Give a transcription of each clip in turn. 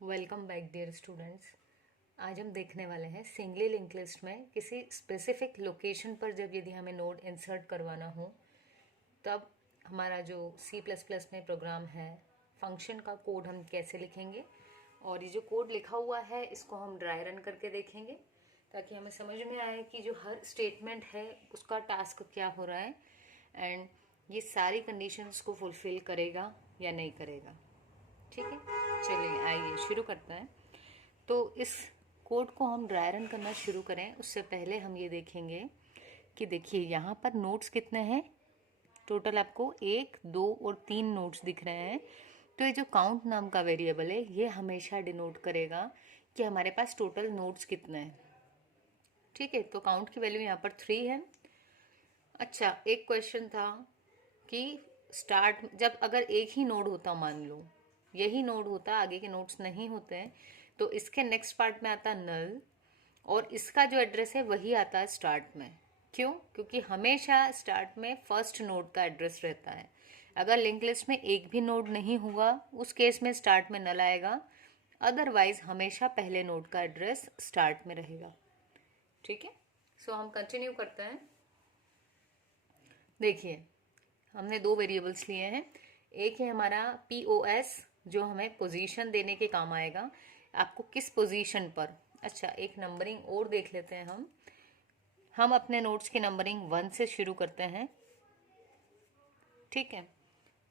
Welcome back dear students. आज हम देखने वाले हैं सिंगली लिंक लिस्ट में किसी स्पेसिफिक लोकेशन पर जब यदि हमें नोड इंसर्ट करवाना हो तब हमारा जो C++ में प्रोग्राम है फंक्शन का कोड हम कैसे लिखेंगे, और ये जो कोड लिखा हुआ है इसको हम ड्राई रन करके देखेंगे ताकि हमें समझ में आए कि जो हर स्टेटमेंट है उसका टास्क क्या हो रहा है एंड ये सारी कंडीशंस को फुलफिल करेगा या नहीं करेगा। ठीक है, चलिए आइए शुरू करते हैं। तो इस कोड को हम ड्राई रन करना शुरू करें उससे पहले हम ये देखेंगे कि देखिए यहाँ पर नोट्स कितने हैं। टोटल आपको 1, 2 और 3 नोट्स दिख रहे हैं। तो ये जो काउंट नाम का वेरिएबल है ये हमेशा डिनोट करेगा कि हमारे पास टोटल नोट्स कितने हैं। ठीक है, तो काउंट की वैल्यू यहाँ पर 3 है। अच्छा, एक क्वेश्चन था कि स्टार्ट जब अगर एक ही नोड होता, मान लो यही नोड होता, आगे के नोड्स नहीं होते हैं, तो इसके नेक्स्ट पार्ट में आता नल और इसका जो एड्रेस है वही आता है स्टार्ट में। क्यों? क्योंकि हमेशा स्टार्ट में फर्स्ट नोड का एड्रेस रहता है। अगर लिंक लिस्ट में एक भी नोड नहीं हुआ उस केस में स्टार्ट में नल आएगा, अदरवाइज हमेशा पहले नोड का एड्रेस स्टार्ट में रहेगा। ठीक है, सो हम कंटिन्यू करते हैं। देखिए हमने 2 वेरिएबल्स लिए हैं। एक है हमारा POS जो हमें पोजीशन देने के काम आएगा, आपको किस पोजीशन पर। अच्छा, एक नंबरिंग और देख लेते हैं हम अपने नोट्स की नंबरिंग 1 से शुरू करते हैं। ठीक है,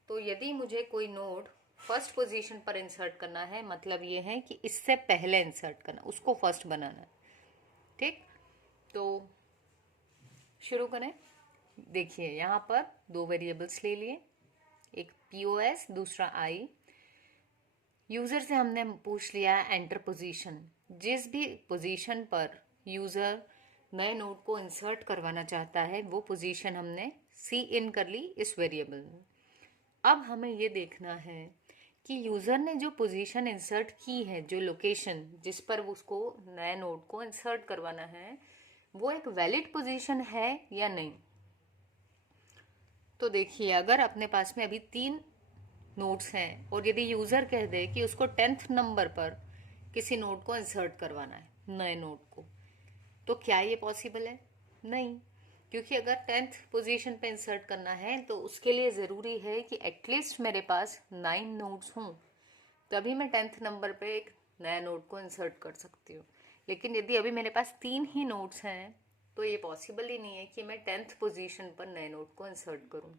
तो यदि मुझे कोई नोड फर्स्ट पोजीशन पर इंसर्ट करना है, मतलब ये है कि इससे पहले इंसर्ट करना, उसको फर्स्ट बनाना है। ठीक, तो शुरू करें। देखिए यहाँ पर 2 वेरिएबल्स ले लिए, एक POS दूसरा I। यूज़र से हमने पूछ लिया एंटर पोजीशन। जिस भी पोजीशन पर यूज़र नए नोड को इंसर्ट करवाना चाहता है वो पोजीशन हमने सी इन कर ली इस वेरिएबल में। अब हमें ये देखना है कि यूज़र ने जो पोजीशन इंसर्ट की है, जो लोकेशन जिस पर उसको नए नोड को इंसर्ट करवाना है, वो एक वैलिड पोजीशन है या नहीं। तो देखिए अगर अपने पास में अभी 3 नोट्स हैं और यदि यूज़र कह दे कि उसको 10th नंबर पर किसी नोड को इंसर्ट करवाना है, नए नोड को, तो क्या ये पॉसिबल है? नहीं, क्योंकि अगर 10th पोजीशन पे इंसर्ट करना है तो उसके लिए ज़रूरी है कि एटलीस्ट मेरे पास 9 नोड्स हों, तभी मैं 10th नंबर पे एक नया नोड को इंसर्ट कर सकती हूँ। लेकिन यदि अभी मेरे पास 3 ही नोड्स हैं तो ये पॉसिबल ही नहीं है कि मैं 10th पोजीशन पर नए नोड को इंसर्ट करूँ।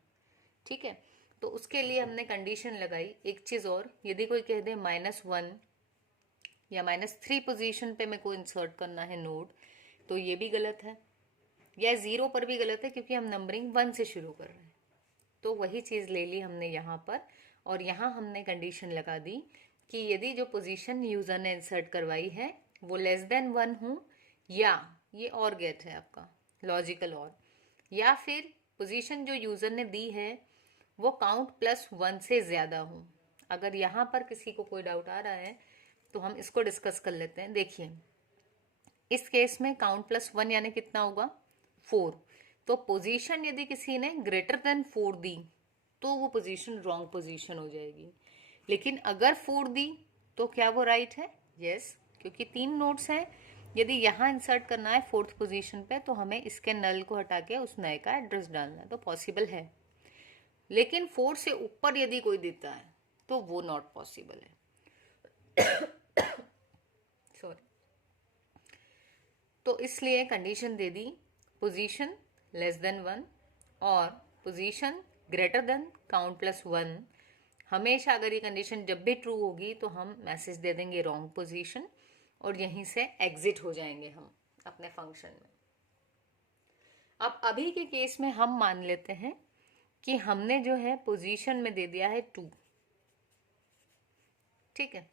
ठीक है, तो उसके लिए हमने कंडीशन लगाई एक चीज़ और, यदि कोई कह दे -1 या -3 पोजीशन पे मेरे को इंसर्ट करना है नोड, तो ये भी गलत है, या 0 पर भी गलत है क्योंकि हम नंबरिंग 1 से शुरू कर रहे हैं। तो वही चीज़ ले ली हमने यहाँ पर, और यहाँ हमने कंडीशन लगा दी कि यदि जो पोजीशन यूज़र ने इंसर्ट करवाई है वो <1 हो, या ये और गेट है आपका लॉजिकल, और या फिर पोजीशन जो यूज़र ने दी है वो काउंट +1 से ज़्यादा हो। अगर यहाँ पर किसी को कोई डाउट आ रहा है तो हम इसको डिस्कस कर लेते हैं। देखिए इस केस में काउंट +1 यानी कितना होगा? 4। तो पोजीशन यदि किसी ने >4 दी तो वो पोजीशन रॉन्ग पोजीशन हो जाएगी। लेकिन अगर 4 दी तो क्या वो राइट है? यस, क्योंकि 3 नोट्स हैं। यदि यहाँ इंसर्ट करना है 4th पोजीशन पे तो हमें इसके नल को हटा के उस नए का एड्रेस डालना है, तो पॉसिबल है। लेकिन 4 से ऊपर यदि कोई देता है तो वो नॉट पॉसिबल है। सॉरी, तो इसलिए कंडीशन दे दी पोजीशन <1 और पोजीशन ग्रेटर देन काउंट +1। हमेशा अगर ये कंडीशन जब भी ट्रू होगी तो हम मैसेज दे देंगे रॉन्ग पोजीशन और यहीं से एग्जिट हो जाएंगे हम अपने फंक्शन में। अब अभी के केस में हम मान लेते हैं कि हमने जो है पोजीशन में दे दिया है 2। ठीक है,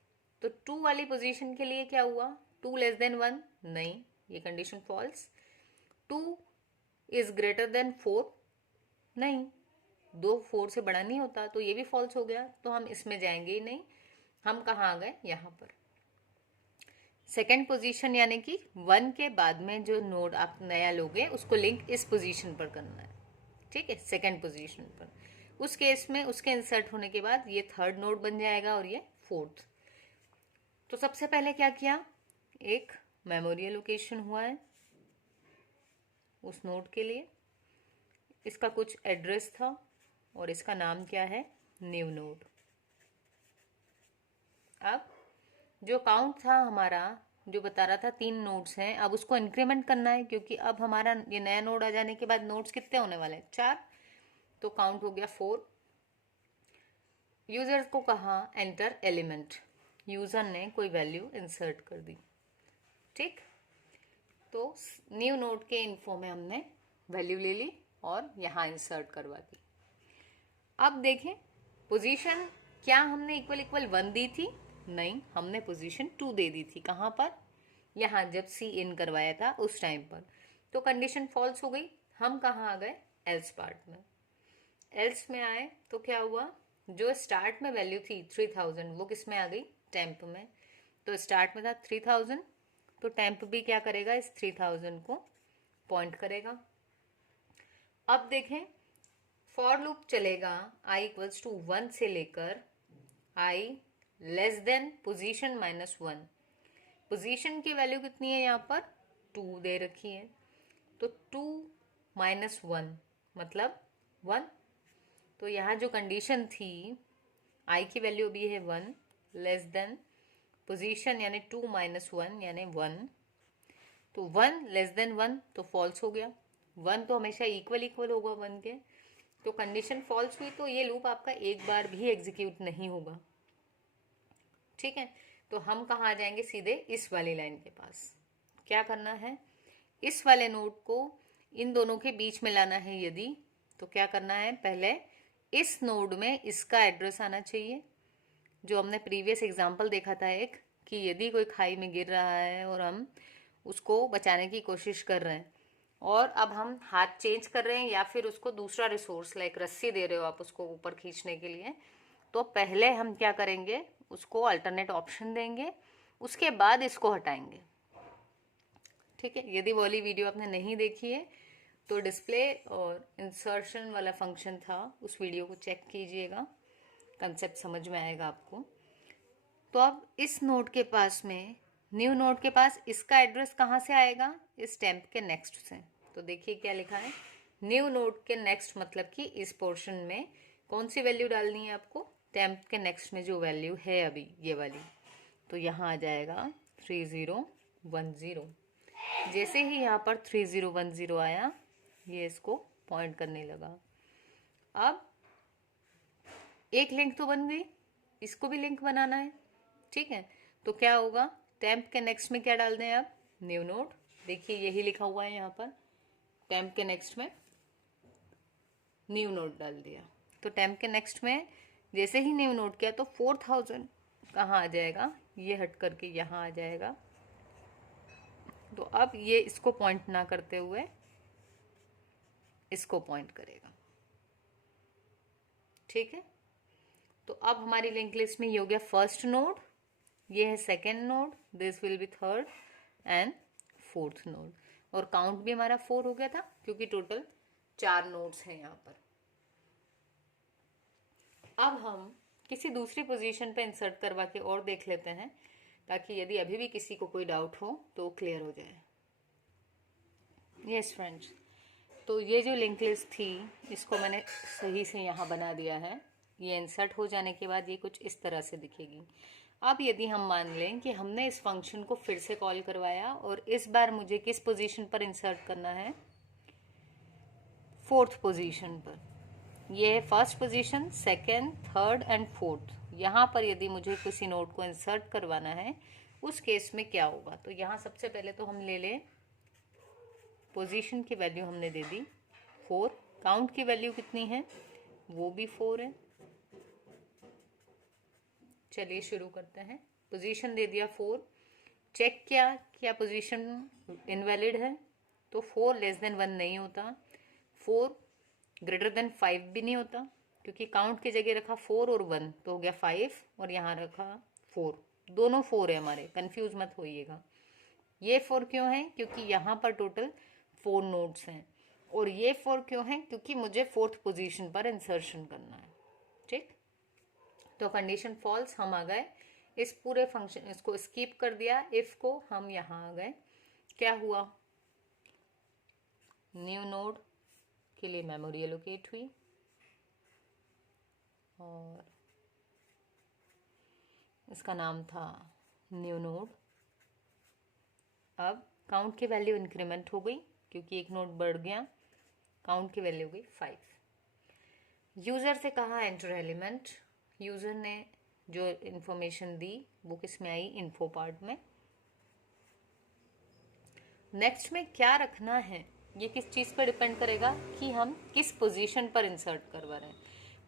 तो 2 वाली पोजीशन के लिए क्या हुआ? 2 <1 नहीं, ये कंडीशन फॉल्स। 2 इज > 4 नहीं, 2 4 से बड़ा नहीं होता, तो ये भी फॉल्स हो गया, तो हम इसमें जाएंगे ही नहीं। हम कहाँ आ गए? यहाँ पर सेकेंड पोजीशन, यानी कि 1 के बाद में जो नोड आप नया लोगे उसको लिंक इस पोजीशन पर करना है। ठीक है, सेकेंड पोजीशन पर। उस केस में उसके इंसर्ट होने के बाद ये 3rd नोड बन जाएगा और ये 4th। तो सबसे पहले क्या किया, एक मेमोरी एलोकेशन हुआ है उस नोड के लिए, इसका कुछ एड्रेस था और इसका नाम क्या है, न्यू नोड। अब जो काउंट था हमारा, जो बता रहा था 3 नोड्स हैं, अब उसको इंक्रीमेंट करना है, क्योंकि अब हमारा ये नया नोड आ जाने के बाद नोड्स कितने होने वाले हैं, 4। तो काउंट हो गया 4। यूजर को कहा एंटर एलिमेंट, यूजर ने कोई वैल्यू इंसर्ट कर दी, ठीक। तो न्यू नोड के इन्फो में हमने वैल्यू ले ली और यहाँ इंसर्ट करवा दी। अब देखें पोजीशन, क्या हमने इक्वल इक्वल 1 दी थी, नहीं, हमने पोजीशन 2 दे दी थी। कहाँ पर, यहाँ जब सी इन करवाया था उस टाइम पर। तो कंडीशन फॉल्स हो गई। हम कहाँ आ गए, एल्स पार्ट में। एल्स में आए तो क्या हुआ, जो स्टार्ट में वैल्यू थी 3000 वो किस में आ गई, टेम्प में। तो स्टार्ट में था 3000, तो टेम्प भी क्या करेगा, इस 3000 को पॉइंट करेगा। अब देखें फॉर लूप चलेगा i इक्वल्स टू 1 से लेकर i less than position -1। Position की वैल्यू कितनी है, यहाँ पर 2 दे रखी है, तो 2 - 1 मतलब 1। तो यहाँ जो कंडीशन थी, i की वैल्यू भी है 1 लेस देन पोजीशन यानी 2 - 1 यानी 1। तो 1 लेस देन 1 तो फॉल्स हो गया। 1 तो हमेशा इक्वल इक्वल होगा 1 के। तो कंडीशन फॉल्स हुई तो ये लूप आपका एक बार भी एग्जीक्यूट नहीं होगा, ठीक है। तो हम कहाँ आ जाएंगे, सीधे इस वाली लाइन के पास। क्या करना है, इस वाले नोड को इन दोनों के बीच में लाना है यदि, तो क्या करना है, पहले इस नोड में इसका एड्रेस आना चाहिए, जो हमने प्रीवियस एग्जांपल देखा था एक, कि यदि कोई खाई में गिर रहा है और हम उसको बचाने की कोशिश कर रहे हैं और अब हम हाथ चेंज कर रहे हैं या फिर उसको दूसरा रिसोर्स लाइक रस्सी दे रहे हो आप उसको ऊपर खींचने के लिए, तो पहले हम क्या करेंगे, उसको अल्टरनेट ऑप्शन देंगे, उसके बाद इसको हटाएंगे, ठीक है। यदि वो वाली वीडियो आपने नहीं देखी है तो डिस्प्ले और इंसर्शन वाला फंक्शन था, उस वीडियो को चेक कीजिएगा, कंसेप्ट समझ में आएगा आपको। तो अब इस नोड के पास में, न्यू नोड के पास इसका एड्रेस कहाँ से आएगा, इस टेम्प के नेक्स्ट से। तो देखिए क्या लिखा है, न्यू नोड के नेक्स्ट मतलब कि इस पोर्शन में कौन सी वैल्यू डालनी है आपको, टेम्प के नेक्स्ट में जो वैल्यू है अभी ये वाली, तो यहाँ आ जाएगा 3010। जैसे ही यहाँ पर 3010 आया, ये इसको पॉइंट करने लगा। अब एक लिंक तो बन गई, इसको भी लिंक बनाना है, ठीक है। तो क्या होगा, टेम्प के नेक्स्ट में क्या डाल दें अब, न्यू नोड। देखिए यही लिखा हुआ है यहाँ पर, टेम्प के नेक्स्ट में न्यू नोड डाल दिया। तो टेम्प के नेक्स्ट में जैसे ही न्यू नोड किया तो 4000 कहाँ आ जाएगा, ये हट करके यहाँ आ जाएगा। तो अब ये इसको पॉइंट ना करते हुए इसको पॉइंट करेगा, ठीक है। तो अब हमारी लिंक लिस्ट में ये हो गया फर्स्ट नोड, ये है second node, this will be third and fourth node. और काउंट भी हमारा 4 हो गया था क्योंकि टोटल 4 नोड्स हैं यहाँ पर। अब हम किसी दूसरी पोजीशन पे इंसर्ट करवा के और देख लेते हैं, ताकि यदि अभी भी किसी को कोई डाउट हो तो क्लियर हो जाए। यस फ्रेंड्स, तो ये जो लिंक लिस्ट थी इसको मैंने सही से यहाँ बना दिया है। ये इंसर्ट हो जाने के बाद ये कुछ इस तरह से दिखेगी। अब यदि हम मान लें कि हमने इस फंक्शन को फिर से कॉल करवाया और इस बार मुझे किस पोजीशन पर इंसर्ट करना है, फोर्थ पोजीशन पर। ये है first position, second, third and fourth. यहाँ पर यदि मुझे किसी नोड को इंसर्ट करवाना है उस केस में क्या होगा, तो यहाँ सबसे पहले तो हम ले लें पोजीशन की वैल्यू हमने दे दी 4, काउंट की वैल्यू कितनी है, वो भी 4 है। चलिए शुरू करते हैं। पोजीशन दे दिया 4, चेक किया क्या पोजीशन इनवैलिड है, तो 4 लेस देन 1 नहीं होता, 4 ग्रेटर देन 5 भी नहीं होता, क्योंकि काउंट की जगह रखा 4 और 1 तो हो गया 5, और यहाँ रखा 4, दोनों 4 है हमारे, कंफ्यूज मत होइएगा। ये 4 क्यों है, क्योंकि यहाँ पर टोटल 4 नोड्स हैं, और ये 4 क्यों है, क्योंकि मुझे फोर्थ पोजीशन पर इंसर्शन करना है, ठीक। तो कंडीशन फॉल्स, हम आ गए इस पूरे फंक्शन इसको स्किप कर दिया, इफ को हम यहाँ आ गए, क्या हुआ, न्यू नोड के लिए मेमोरी एलोकेट हुई और इसका नाम था न्यू नोड। अब काउंट की वैल्यू इंक्रीमेंट हो गई क्योंकि एक नोड बढ़ गया, काउंट की वैल्यू हो गई 5। यूजर से कहा एंटर एलिमेंट, यूजर ने जो इंफॉर्मेशन दी वो किस में आई, इन्फो पार्ट में। नेक्स्ट में क्या रखना है ये किस चीज़ पर डिपेंड करेगा कि हम किस पोजीशन पर इंसर्ट करवा रहे हैं।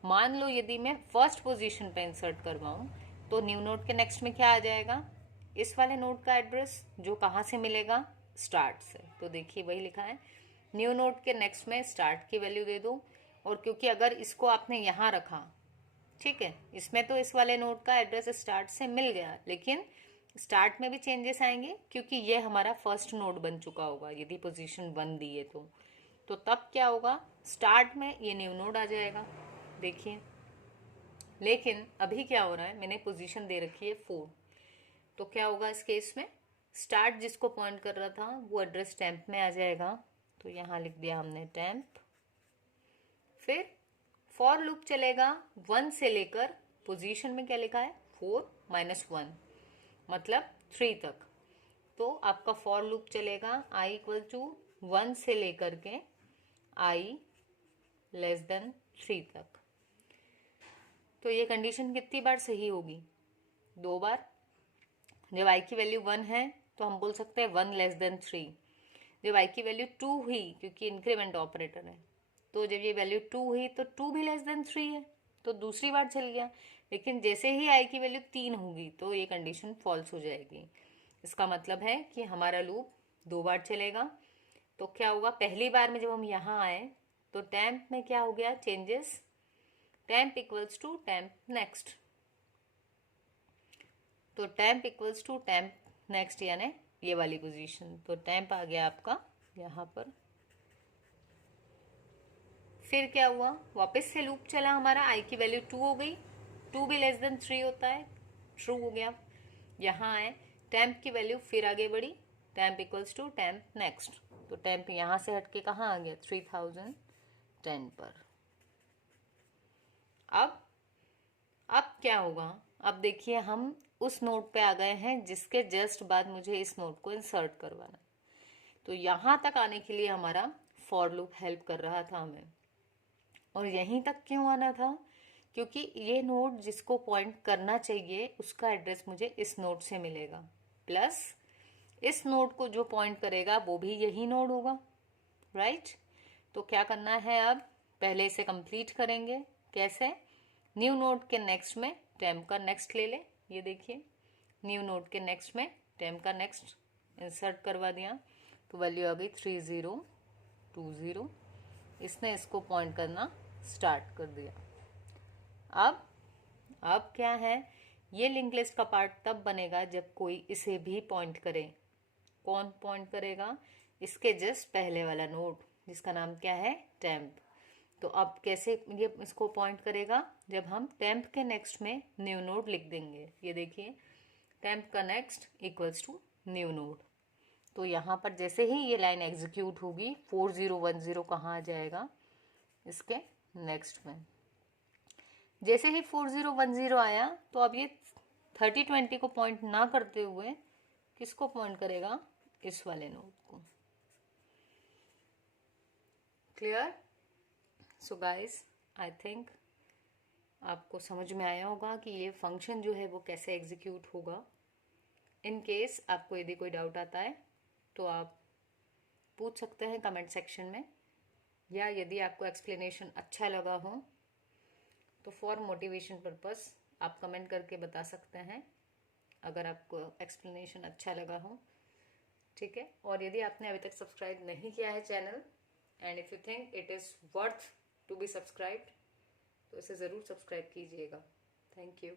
मान लो यदि मैं फर्स्ट पोजीशन पर इंसर्ट करवाऊं तो न्यू नोड के नेक्स्ट में क्या आ जाएगा, इस वाले नोड का एड्रेस जो कहाँ से मिलेगा, स्टार्ट से। तो देखिए वही लिखा है, न्यू नोड के नेक्स्ट में स्टार्ट की वैल्यू दे दो। और क्योंकि अगर इसको आपने यहाँ रखा, ठीक है, इसमें तो इस वाले नोड का एड्रेस स्टार्ट से मिल गया, लेकिन स्टार्ट में भी चेंजेस आएंगे क्योंकि ये हमारा फर्स्ट नोड बन चुका होगा यदि पोजीशन 1 दी है तो तब क्या होगा, स्टार्ट में ये न्यू नोड आ जाएगा। देखिए, लेकिन अभी क्या हो रहा है, मैंने पोजीशन दे रखी है 4, तो क्या होगा इस केस में, स्टार्ट जिसको पॉइंट कर रहा था वो एड्रेस टेम्प में आ जाएगा। तो यहाँ लिख दिया हमने टेम्प। फिर फॉर लूप चलेगा 1 से लेकर, पोजीशन में क्या लिखा है 4 - 1 मतलब 3 तक। तो आपका फॉर लूप चलेगा i = 1 से लेकर के i <3 तक। तो ये कंडीशन कितनी बार सही होगी, 2 बार। जब i की वैल्यू 1 है तो हम बोल सकते हैं 1 < 3। जब i की वैल्यू 2 हुई, क्योंकि इंक्रीमेंट ऑपरेटर है, तो जब ये वैल्यू 2 हुई तो 2 भी <3 है, तो दूसरी बार चल गया। लेकिन जैसे ही i की वैल्यू 3 होगी तो ये कंडीशन फॉल्स हो जाएगी। इसका मतलब है कि हमारा लूप 2 बार चलेगा। तो क्या होगा, पहली बार में जब हम यहाँ आए तो टेम्प में क्या हो गया, चेंजेस, टेम्प = टेम्प नेक्स्ट। तो टेम्प = टेम्प नेक्स्ट यानी ये वाली पोजीशन। तो टेम्प आ गया आपका यहाँ पर। फिर क्या हुआ, वापस से लूप चला हमारा, i की वैल्यू 2 हो गई, 2 भी <3 होता है, ट्रू हो गया। यहाँ आए, टेम्प की वैल्यू फिर आगे बढ़ी, टेम्प = टेम्प नेक्स्ट। तो टेम्प यहाँ से हटके कहाँ आ गया, 3010 पर। अब क्या होगा, अब देखिए हम उस नोड पे आ गए हैं जिसके जस्ट बाद मुझे इस नोड को इंसर्ट करवाना। तो यहाँ तक आने के लिए हमारा फॉर लूप हेल्प कर रहा था हमें। और यहीं तक क्यों आना था, क्योंकि ये नोड जिसको पॉइंट करना चाहिए उसका एड्रेस मुझे इस नोड से मिलेगा, प्लस इस नोड को जो पॉइंट करेगा वो भी यही नोड होगा, राइट। तो क्या करना है, अब पहले इसे कंप्लीट करेंगे। कैसे, न्यू नोड के नेक्स्ट में टेम्प का नेक्स्ट ले ले, ये देखिए न्यू नोड के नेक्स्ट में टेम्प का नेक्स्ट इंसर्ट करवा दिया, तो वैल्यू आ गई 3020। इसने इसको पॉइंट करना स्टार्ट कर दिया। अब क्या है, ये लिंक लिस्ट का पार्ट तब बनेगा जब कोई इसे भी पॉइंट करे। कौन पॉइंट करेगा, इसके जस्ट पहले वाला नोड जिसका नाम क्या है, टेम्प। तो अब कैसे ये इसको पॉइंट करेगा, जब हम टेम्प के नेक्स्ट में न्यू नोड लिख देंगे। ये देखिए, टेम्प का नेक्स्ट = न्यू नोड। तो यहाँ पर जैसे ही ये लाइन एग्जीक्यूट होगी 4010 कहाँ आ जाएगा, इसके नेक्स्ट में। जैसे ही 4010 आया तो अब ये 3020 को पॉइंट ना करते हुए किसको पॉइंट करेगा, इस वाले नोड को। Clear. So guys, I think आपको समझ में आया होगा कि ये फंक्शन जो है वो कैसे एग्जीक्यूट होगा। इन केस आपको यदि कोई डाउट आता है तो आप पूछ सकते हैं कमेंट सेक्शन में, या यदि आपको एक्सप्लेनेशन अच्छा लगा हो तो फॉर मोटिवेशन पर्पस आप कमेंट करके बता सकते हैं अगर आपको एक्सप्लेनेशन अच्छा लगा हो, ठीक है। और यदि आपने अभी तक सब्सक्राइब नहीं किया है channel, and if you think it is worth to be subscribed, तो इसे ज़रूर सब्सक्राइब कीजिएगा। Thank you.